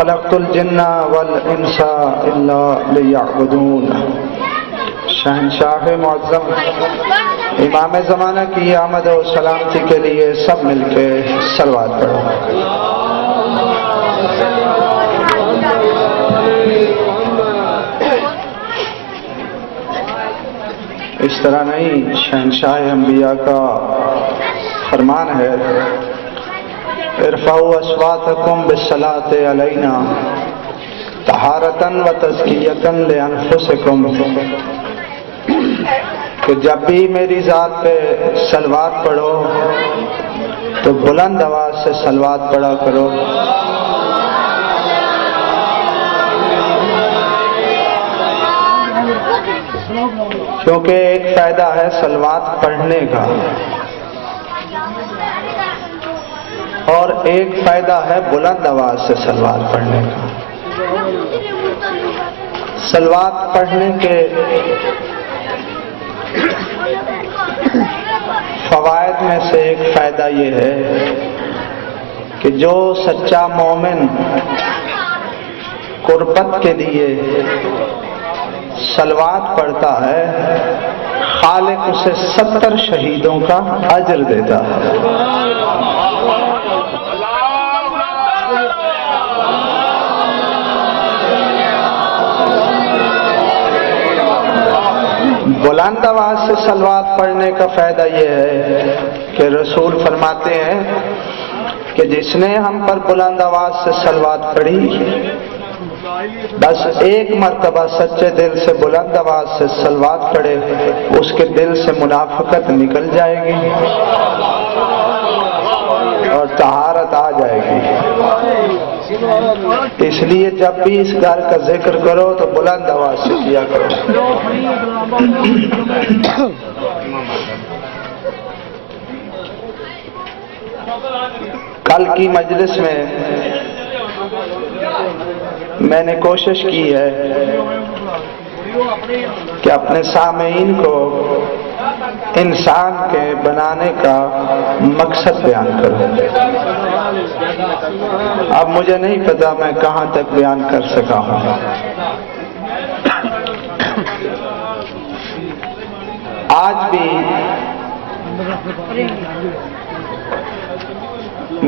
خلقت الجن والانس الا لیعبدون۔ شہنشاہ معظم امام زمانہ کی آمد و سلامتی کے لیے سب مل کے صلوات پڑھو۔ اس طرح نہیں، شہنشاہ انبیاء کا فرمان ہے ارفعوا اصواتکم بالصلاۃ علینا طہارۃ و تزکیۃ لانفسکم، کہ جب بھی میری ذات پہ صلوات پڑھو تو بلند آواز سے صلوات پڑھا کرو، کیونکہ ایک فائدہ ہے صلوات پڑھنے کا اور ایک فائدہ ہے بلند آواز سے صلوات پڑھنے کا۔ صلوات پڑھنے کے فوائد میں سے ایک فائدہ یہ ہے کہ جو سچا مومن قربت کے لیے صلوات پڑھتا ہے، خالق اسے 70 شہیدوں کا اجر دیتا ہے۔ بلند آواز سے صلوات پڑھنے کا فائدہ یہ ہے کہ رسول فرماتے ہیں کہ جس نے ہم پر بلند آواز سے صلوات پڑھی، بس ایک مرتبہ سچے دل سے بلند آواز سے صلوات پڑھے، اس کے دل سے منافقت نکل جائے گی اور طہارت آ جائے گی۔ اس لیے جب بھی اس گھر کا ذکر کرو تو بلند آواز سے کیا کرو۔ کل کی مجلس میں میں نے کوشش کی ہے کہ اپنے سامعین کو انسان کے بنانے کا مقصد بیان کروں۔ اب مجھے نہیں پتا میں کہاں تک بیان کر سکا ہوں۔ آج بھی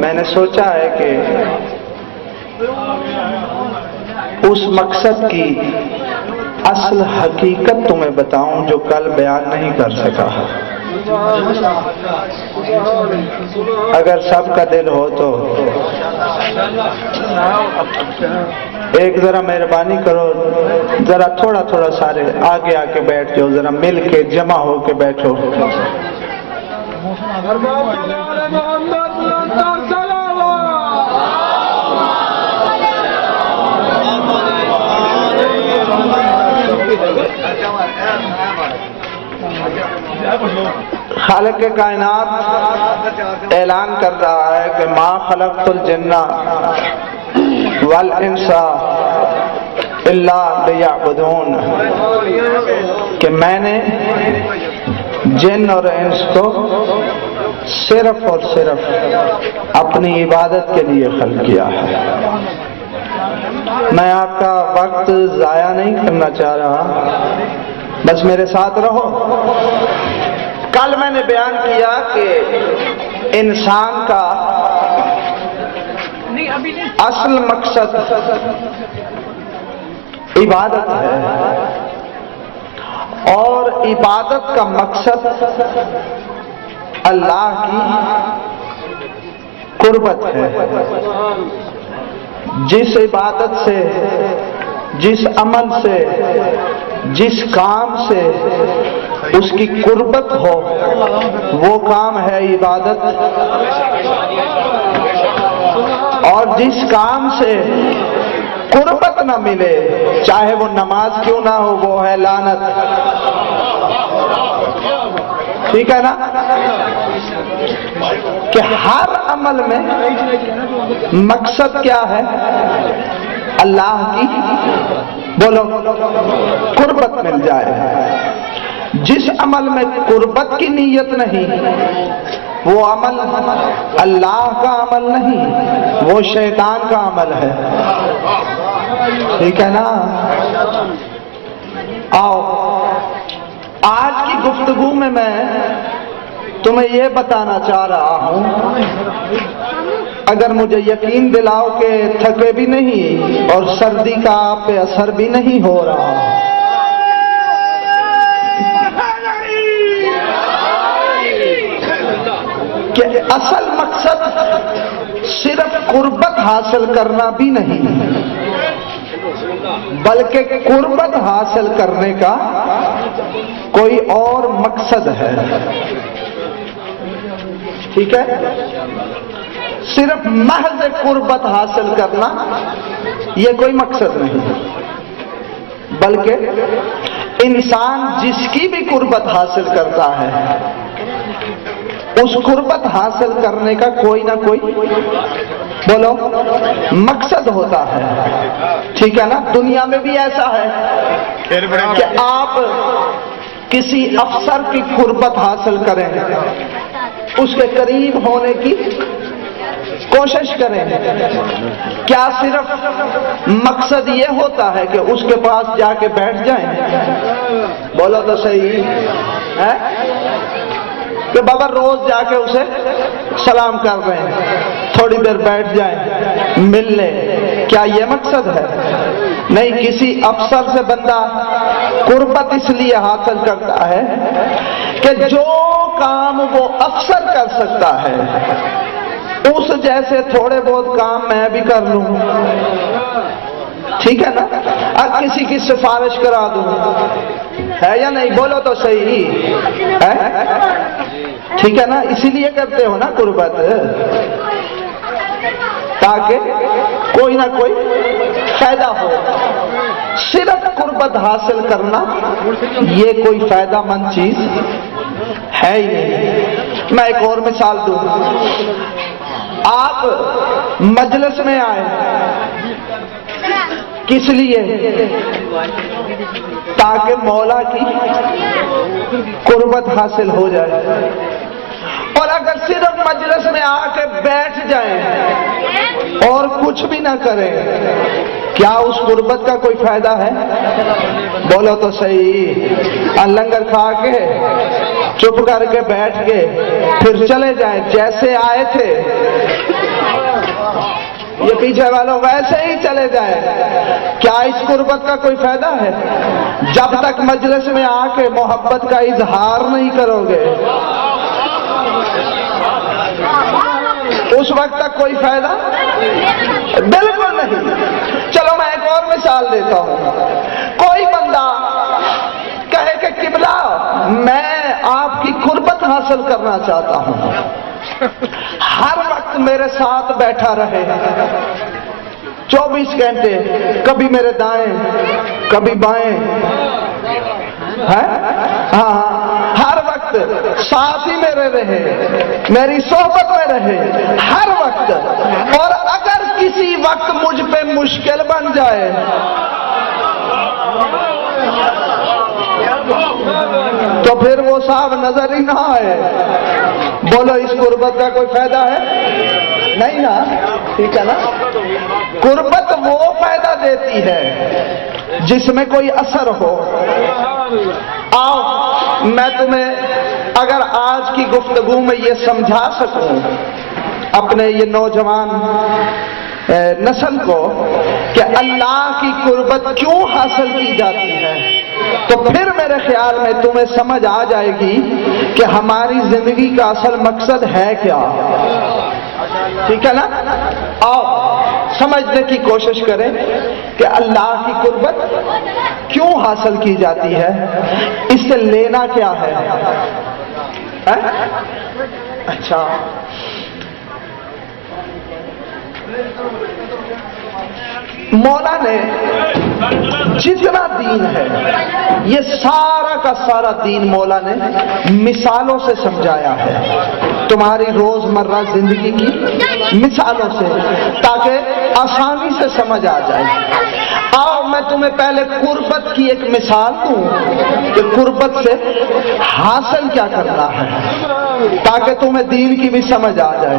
میں نے سوچا ہے کہ اس مقصد کی اصل حقیقت تمہیں بتاؤں جو کل بیان نہیں کر سکا۔ اگر سب کا دل ہو تو ایک ذرا مہربانی کرو، ذرا تھوڑا تھوڑا سارے آگے آ کے بیٹھ جاؤ، ذرا مل کے جمع ہو کے بیٹھو۔ خالق کائنات اعلان کر رہا ہے کہ ما خلقت الجن والانس الا لیعبدون، کہ میں نے جن اور انس کو صرف اور صرف اپنی عبادت کے لیے خلق کیا ہے۔ میں آپ کا وقت ضائع نہیں کرنا چاہ رہا، بس میرے ساتھ رہو۔ کل میں نے بیان کیا کہ انسان کا اصل مقصد عبادت ہے اور عبادت کا مقصد اللہ کی قربت ہے۔ جس عبادت سے، جس عمل سے، جس کام سے اس کی قربت ہو وہ کام ہے عبادت، اور جس کام سے قربت نہ ملے چاہے وہ نماز کیوں نہ ہو وہ ہے لعنت۔ ٹھیک ہے نا؟ کہ ہر عمل میں مقصد کیا ہے؟ اللہ کی بولو قربت مل جائے۔ جس عمل میں قربت کی نیت نہیں وہ عمل اللہ کا عمل نہیں، وہ شیطان کا عمل ہے۔ ٹھیک ہے نا؟ آؤ، آج کی گفتگو میں تمہیں یہ بتانا چاہ رہا ہوں، اگر مجھے یقین دلاؤ کہ تھکے بھی نہیں اور سردی کا آپ پہ اثر بھی نہیں ہو رہا، کہ اصل مقصد صرف قربت حاصل کرنا بھی نہیں، بلکہ قربت حاصل کرنے کا کوئی اور مقصد ہے۔ ٹھیک ہے؟ صرف محض قربت حاصل کرنا یہ کوئی مقصد نہیں، بلکہ انسان جس کی بھی قربت حاصل کرتا ہے اس قربت حاصل کرنے کا کوئی نہ کوئی بولو مقصد ہوتا ہے۔ ٹھیک ہے نا؟ دنیا میں بھی ایسا ہے کہ آپ کسی افسر کی قربت حاصل کریں، اس کے قریب ہونے کی کوشش کریں، کیا صرف مقصد یہ ہوتا ہے کہ اس کے پاس جا کے بیٹھ جائیں؟ بولو تو صحیح ہے کہ بابا روز جا کے اسے سلام کر رہے ہیں، تھوڑی دیر بیٹھ جائیں، مل لیں، کیا یہ مقصد ہے؟ نہیں، کسی افسر سے بندہ قربت اس لیے حاصل کرتا ہے کہ جو کام وہ افسر کر سکتا ہے اس جیسے تھوڑے بہت کام میں بھی کر لوں، ٹھیک ہے نا؟ اب کسی کی سفارش کرا دوں، ہے یا نہیں؟ بولو تو صحیح ہے، ٹھیک ہے نا؟ اسی لیے کرتے ہو نا قربت، تاکہ کوئی نہ کوئی فائدہ ہو۔ صرف قربت حاصل کرنا یہ کوئی فائدہ مند چیز ہے ہی نہیں۔ میں ایک اور مثال دوں، آپ مجلس میں آئے کس لیے؟ تاکہ مولا کی قربت حاصل ہو جائے، اور اگر صرف مجلس میں آ کے بیٹھ جائیں اور کچھ بھی نہ کریں، کیا اس قربت کا کوئی فائدہ ہے؟ بولو تو صحیح۔ لنگر کھا کے چپ کر کے بیٹھ کے پھر چلے جائیں جیسے آئے تھے، یہ پیچھے والوں ویسے ہی چلے جائیں، کیا اس قربت کا کوئی فائدہ ہے؟ جب تک مجلس میں آ کے محبت کا اظہار نہیں کرو گے اس وقت تک کوئی فائدہ بالکل نہیں۔ چلو میں ایک اور مثال دیتا ہوں، کوئی بندہ کہے کہ قبلہ میں آپ کی قربت حاصل کرنا چاہتا ہوں، ہر وقت میرے ساتھ بیٹھا رہے، 24 گھنٹے، کبھی میرے دائیں کبھی بائیں، ہاں ہر وقت ساتھ ہی میرے رہے، میری صحبت میں رہے ہر وقت، اور اگر کسی وقت مجھ پہ مشکل بن جائے تو پھر وہ صاحب نظر ہی نہ آئے۔ بولو اس قربت کا کوئی فائدہ ہے؟ نہیں نا؟ ٹھیک ہے نا؟ قربت وہ فائدہ دیتی ہے جس میں کوئی اثر ہو۔ آؤ میں تمہیں اگر آج کی گفتگو میں یہ سمجھا سکوں اپنے یہ نوجوان نسل کو کہ اللہ کی قربت کیوں حاصل کی جاتی ہے، تو پھر میرے خیال میں تمہیں سمجھ آ جائے گی کہ ہماری زندگی کا اصل مقصد ہے کیا۔ ٹھیک ہے نا؟ آؤ سمجھنے کی کوشش کریں کہ اللہ کی قربت کیوں حاصل کی جاتی ہے، اس سے لینا کیا ہے۔ اچھا، مولا نے جتنا دین ہے یہ سارا کا سارا دین مولا نے مثالوں سے سمجھایا ہے، تمہاری روزمرہ زندگی کی مثالوں سے، تاکہ آسانی سے سمجھ آ جائے۔ آؤ میں تمہیں پہلے قربت کی ایک مثال دوں کہ قربت سے حاصل کیا کرنا ہے، تاکہ تمہیں دین کی بھی سمجھ آ جائے۔